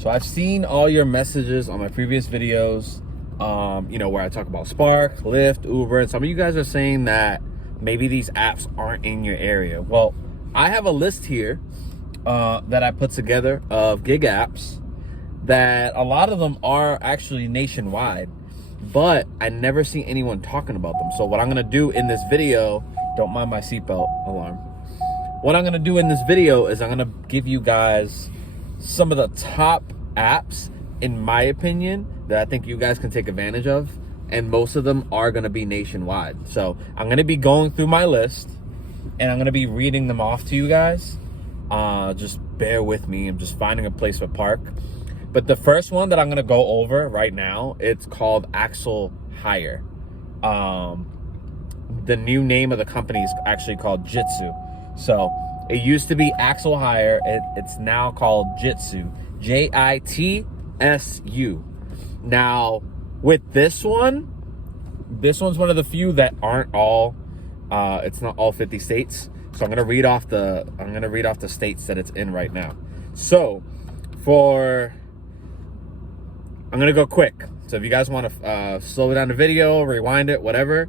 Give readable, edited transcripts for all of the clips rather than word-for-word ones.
So I've seen all your messages on my previous videos, where I talk about Spark, Lyft, Uber, and some of you guys are saying that maybe these apps aren't in your area. Well, I have a list here that I put together of gig apps that a lot of them are actually nationwide, but I never see anyone talking about them. So what I'm gonna do in this video, don't mind my seatbelt alarm. What I'm gonna do in this video is I'm gonna give you guys some of the top apps, in my opinion, that I think you guys can take advantage of, and most of them are gonna be nationwide. So I'm gonna be going through my list and I'm gonna be reading them off to you guys. Just bear with me. I'm just finding a place to park. But the first one that I'm gonna go over right now, it's called Axle Hire. The new name of the company is actually called Jitsu. So it used to be Axle Hire. It's now called Jitsu, Jitsu. Now with this one's one of the few that aren't all, it's not all 50 states. So I'm gonna read off the states that it's in right now. So I'm gonna go quick. So if you guys want to slow down the video, rewind it, whatever,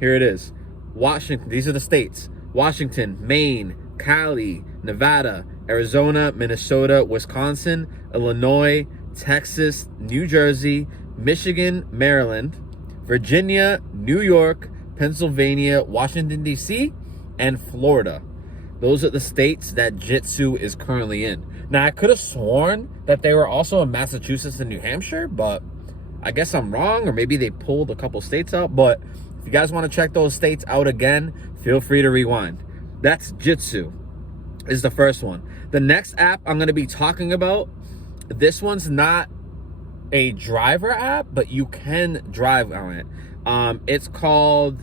here it is. Washington, these are the states: Washington, Maine, Cali, Nevada, Arizona, Minnesota, Wisconsin, Illinois, Texas, New Jersey, Michigan, Maryland, Virginia, New York, Pennsylvania, Washington, D.C., and Florida. Those are the states that Jitsu is currently in. Now, I could have sworn that they were also in Massachusetts and New Hampshire, but I guess I'm wrong, or maybe they pulled a couple states out. But if you guys want to check those states out again, feel free to rewind. That's Jitsu, is the first one. The next app I'm going to be talking about, this one's not a driver app, but you can drive on it. It's called,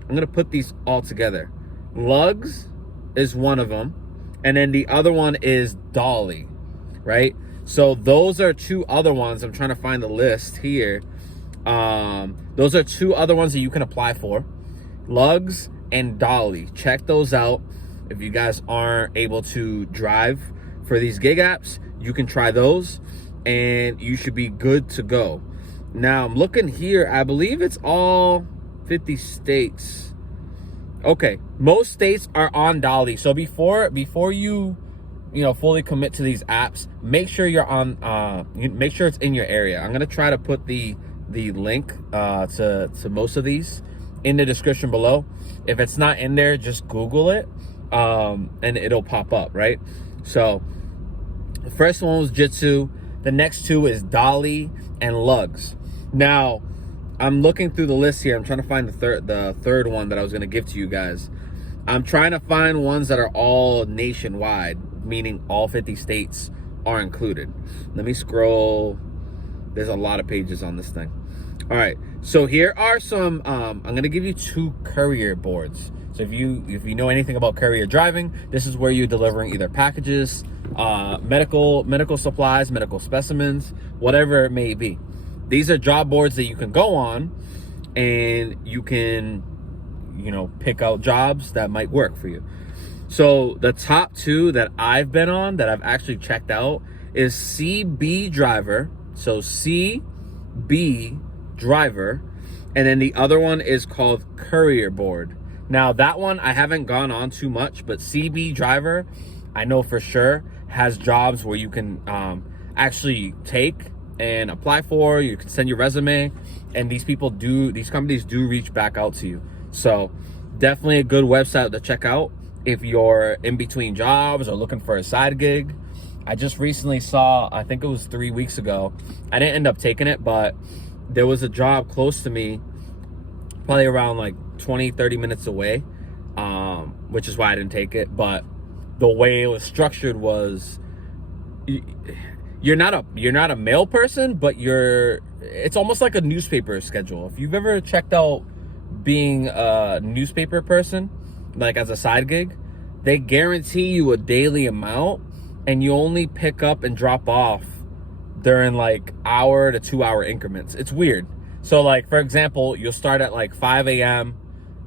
I'm going to put these all together. Lugs is one of them, and then the other one is Dolly, right? So those are two other ones. I'm trying to find the list here. Those are two other ones that you can apply for: Lugs and Dolly. Check those out. If you guys aren't able to drive for these gig apps, you can try those and you should be good to go. Now I'm looking here, I believe it's all 50 states. Okay, most states are on Dolly. So before you fully commit to these apps, make sure you're on make sure it's in your area. I'm gonna try to put the link to most of these in the description below. If it's not in there, just Google it and it'll pop up, right? So the first one was Jitsu. The next two is Dolly and Lugs. Now I'm looking through the list here. I'm trying to find the third one that I was going to give to you guys. I'm trying to find ones that are all nationwide, meaning all 50 states are included. Let me scroll. There's a lot of pages on this thing. All right, so here are some, I'm going to give you two courier boards. So if you know anything about courier driving, this is where you're delivering either packages, medical supplies, medical specimens, whatever it may be. These are job boards that you can go on and you can, pick out jobs that might work for you. So the top two that I've been on, that I've actually checked out, is CB Driver. So CB Driver. And then the other one is called Courier Board. Now that one I haven't gone on too much, but CB Driver, I know for sure, has jobs where you can actually take and apply for. You can send your resume, and these companies do reach back out to you. So definitely a good website to check out if you're in between jobs or looking for a side gig. I just recently saw, I think it was 3 weeks ago, I didn't end up taking it, but there was a job close to me, probably around like 20-30 minutes away, which is why I didn't take it. But the way it was structured was, you're not a mail person, but it's almost like a newspaper schedule. If you've ever checked out being a newspaper person, like as a side gig, they guarantee you a daily amount, and you only pick up and drop off during like hour to 2 hour increments. It's weird. So like, for example, you'll start at like 5 a.m.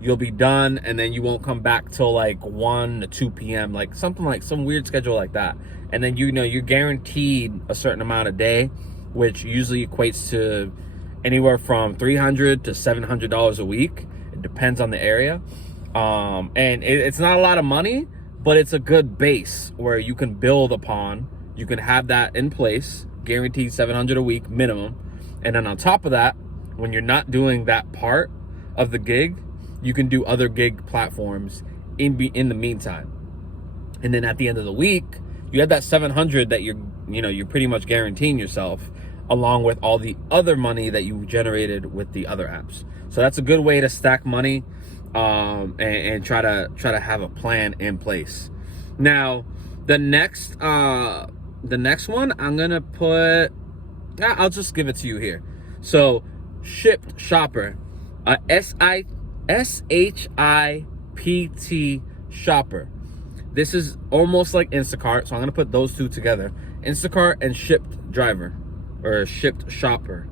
you'll be done, and then you won't come back till like 1 to 2 p.m. like something like some weird schedule like that. And then you're guaranteed a certain amount a day, which usually equates to anywhere from $300 to $700 a week. It depends on the area. And it's not a lot of money, but it's a good base where you can build upon. You can have that in place, guaranteed $700 a week minimum. And then on top of that, when you're not doing that part of the gig, you can do other gig platforms in the meantime. And then at the end of the week, you have that 700 that you're pretty much guaranteeing yourself, along with all the other money that you generated with the other apps. So that's a good way to stack money, and try to have a plan in place. Now, the next one I'm gonna put, I'll just give it to you here. So Shipt Shopper, SHIPT Shopper. This is almost like Instacart, so I'm gonna put those two together: Instacart and Shipt Driver, or Shipt Shopper.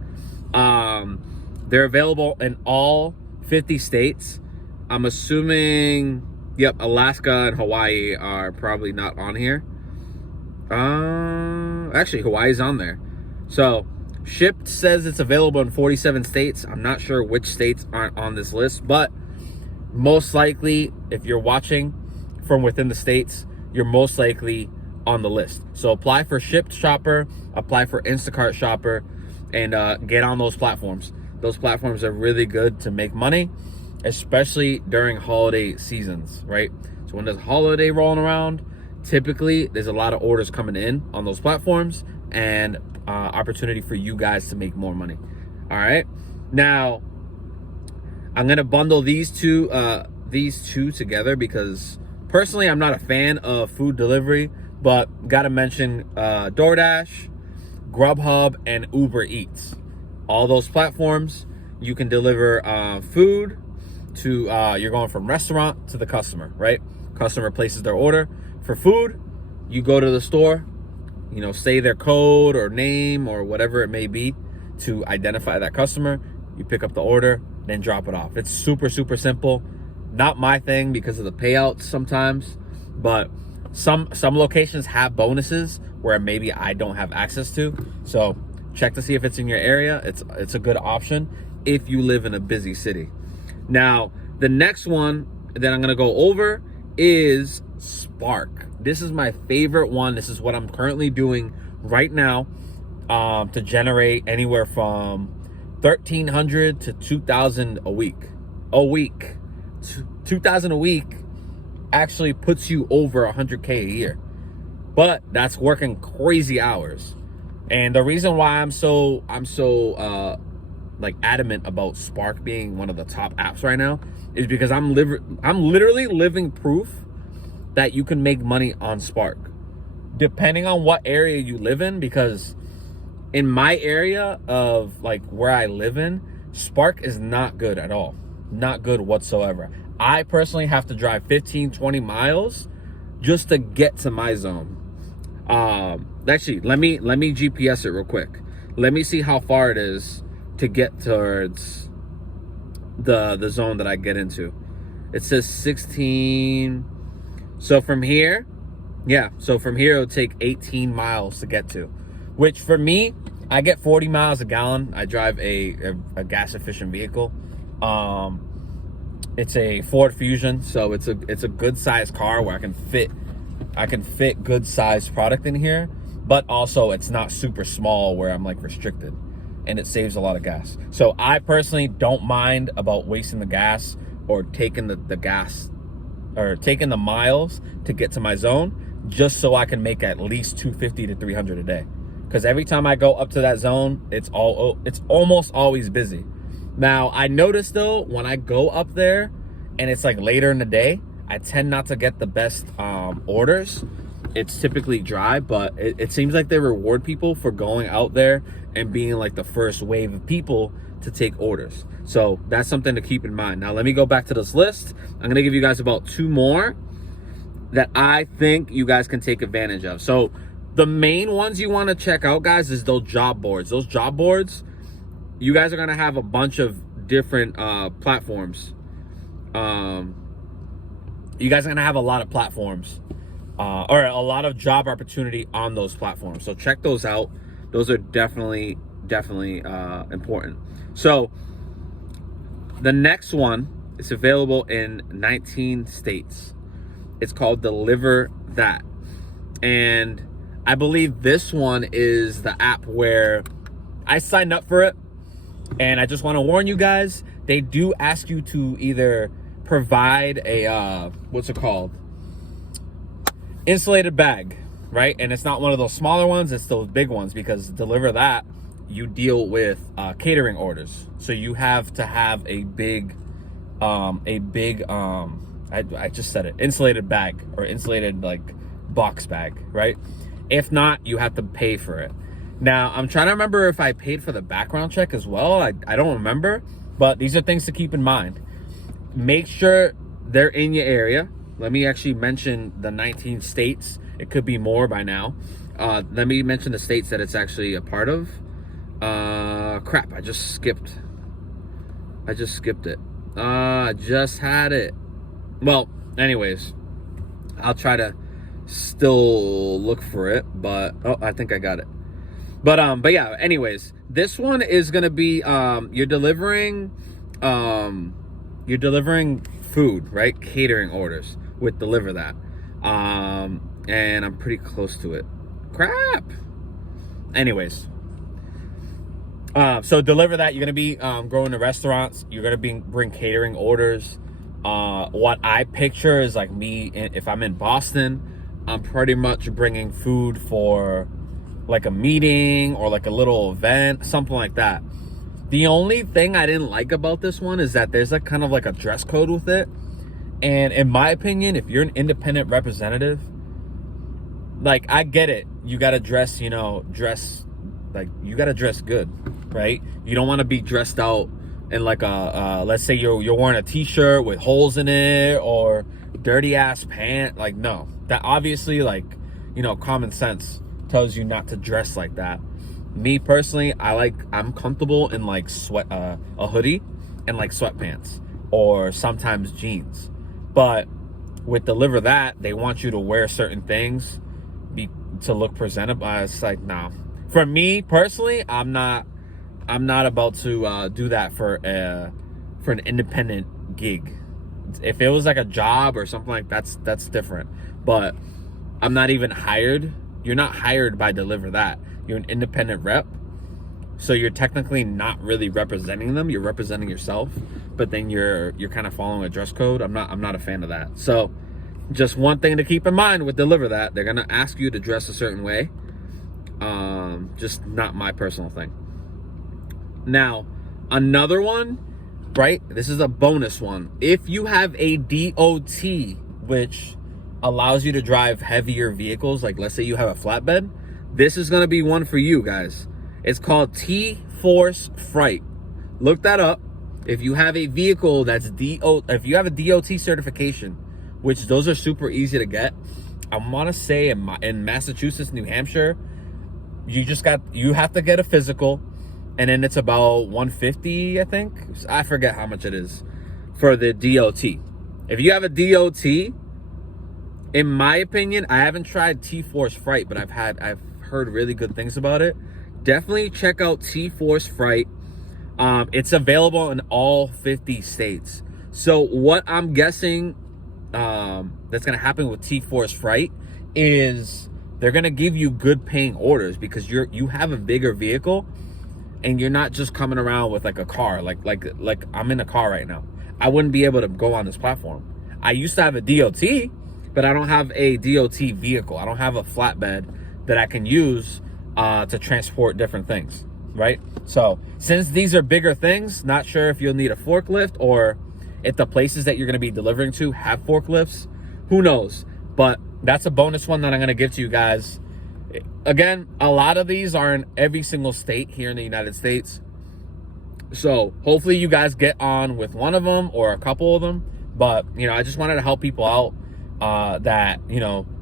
They're available in all 50 states. I'm assuming, yep, Alaska and Hawaii are probably not on here. Actually, Hawaii's on there. So Shipt says it's available in 47 states. I'm not sure which states aren't on this list, but most likely, if you're watching from within the states, you're most likely on the list. So apply for Shipt Shopper, apply for Instacart Shopper, and get on those platforms. Those platforms are really good to make money, especially during holiday seasons, right? So when there's a holiday rolling around, typically there's a lot of orders coming in on those platforms, and opportunity for you guys to make more money. All right, now I'm gonna bundle these two together because personally I'm not a fan of food delivery, but gotta mention DoorDash, Grubhub, and Uber Eats. All those platforms, you can deliver food to, you're going from restaurant to the customer, right? Customer places their order. For food, you go to the store, say their code or name or whatever it may be to identify that customer. You pick up the order, then drop it off. It's super, super simple. Not my thing because of the payouts sometimes, but some locations have bonuses where maybe I don't have access to. So check to see if it's in your area. It's a good option if you live in a busy city. Now, the next one that I'm gonna go over is Spark. This is my favorite one. This is what I'm currently doing right now, to generate anywhere from $1,300 to $2,000 a week. 2,000 a week actually puts you over 100K a year, but that's working crazy hours. And the reason why I'm so like adamant about Spark being one of the top apps right now is because I'm literally living proof that you can make money on Spark, depending on what area you live in. Because in my area of like where I live in, Spark is not good at all. Not good whatsoever. I personally have to drive 15-20 miles just to get to my zone. Actually, let me GPS it real quick. Let me see how far it is to get towards the zone that I get into. It says 16. So from here, it'll take 18 miles to get to, which for me, I get 40 miles a gallon. I drive a gas efficient vehicle. It's a Ford Fusion, so it's a good sized car where I can fit good sized product in here, but also it's not super small where I'm like restricted, and it saves a lot of gas. So I personally don't mind about wasting the gas or taking the gas or taking the miles to get to my zone, just so I can make at least 250 to 300 a day. Because every time I go up to that zone, it's almost always busy. Now, I noticed though, when I go up there and it's like later in the day, I tend not to get the best orders. It's typically dry, but it seems like they reward people for going out there and being like the first wave of people to take orders. So that's something to keep in mind. Now, let me go back to this list. I'm gonna give you guys about 2 more that I think you guys can take advantage of. So the main ones you wanna check out, guys, is those job boards. Those job boards, you guys are gonna have a bunch of different platforms you guys are gonna have a lot of platforms, or a lot of job opportunity on those platforms. So check those out. Those are definitely important. So the next one is available in 19 states. It's called Deliver That. And I believe this one is the app where I signed up for it. And I just want to warn you guys, they do ask you to either provide a, what's it called? Insulated bag, right? And it's not one of those smaller ones, it's those big ones, because Deliver That, you deal with catering orders. So you have to have a big, I just said it, insulated bag, or insulated like box bag, right? If not, you have to pay for it. Now, I'm trying to remember if I paid for the background check as well. I don't remember, but these are things to keep in mind. Make sure they're in your area. Let me actually mention the 19 states. It could be more by now. Let me mention the states that it's actually a part of. Crap, I just skipped it. I just had it. Well, anyways, I'll try to still look for it, but oh, I think I got it. But yeah, anyways, this one is gonna be you're delivering food, right? Catering orders with Deliver That. And I'm pretty close to it. Crap. Anyways. So Deliver That, you're gonna be going to restaurants, you're gonna bring catering orders. What I picture is like me, if I'm in Boston, I'm pretty much bringing food for like a meeting or like a little event, something like that. The only thing I didn't like about this one is that there's like kind of like a dress code with it. And in my opinion, if you're an independent representative, like I get it, you gotta dress, you gotta dress good, right? You don't want to be dressed out in like a let's say you're wearing a t-shirt with holes in it or dirty ass pant. Like, no, that obviously, like, common sense tells you not to dress like that. Me personally, I'm comfortable in like a hoodie and like sweatpants or sometimes jeans. But with Deliver That, they want you to wear certain things to look presentable. It's like, nah. For me personally, I'm not about to do that for an independent gig. If it was like a job or something like that's different. But I'm not even hired. You're not hired by Deliver That. You're an independent rep. So you're technically not really representing them. You're representing yourself. But then you're kind of following a dress code. I'm not a fan of that. So just one thing to keep in mind with Deliver That, they're gonna ask you to dress a certain way. Just not my personal thing. Now, another one, right? This is a bonus one. If you have a DOT, which allows you to drive heavier vehicles, like let's say you have a flatbed, this is going to be one for you guys. It's called T-Force Freight. Look that up. If you have a vehicle that's if you have a DOT certification, which those are super easy to get, I want to say in Massachusetts, New Hampshire, you have to get a physical, and then it's about $150, I think. I forget how much it is for the DOT. If you have a DOT, in my opinion, I haven't tried T-Force Freight, but I've heard really good things about it. Definitely check out T-Force Freight. It's available in all 50 states. So what I'm guessing that's gonna happen with T-Force Freight is they're gonna give you good paying orders because you have a bigger vehicle and you're not just coming around with like a car. Like I'm in a car right now. I wouldn't be able to go on this platform. I used to have a DOT, but I don't have a DOT vehicle. I don't have a flatbed that I can use to transport different things, right? So since these are bigger things, not sure if you'll need a forklift or if the places that you're gonna be delivering to have forklifts, who knows? But that's a bonus one that I'm gonna give to you guys. Again, a lot of these are in every single state here in the United States. So hopefully you guys get on with one of them or a couple of them. But, I just wanted to help people out that,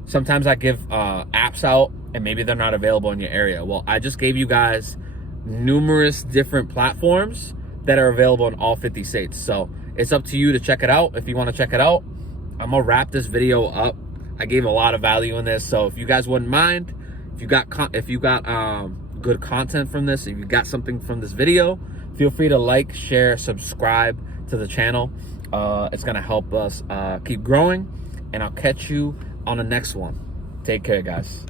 sometimes I give apps out and maybe they're not available in your area. Well, I just gave you guys numerous different platforms that are available in all 50 states. So It's up to you to check it out. If you want to check it out, I'm gonna wrap this video up. I gave a lot of value in this, so if you guys wouldn't mind, if you got good content from this, if you got something from this video, feel free to like, share, subscribe to the channel. It's gonna help us keep growing, and I'll catch you on the next one. Take care, guys.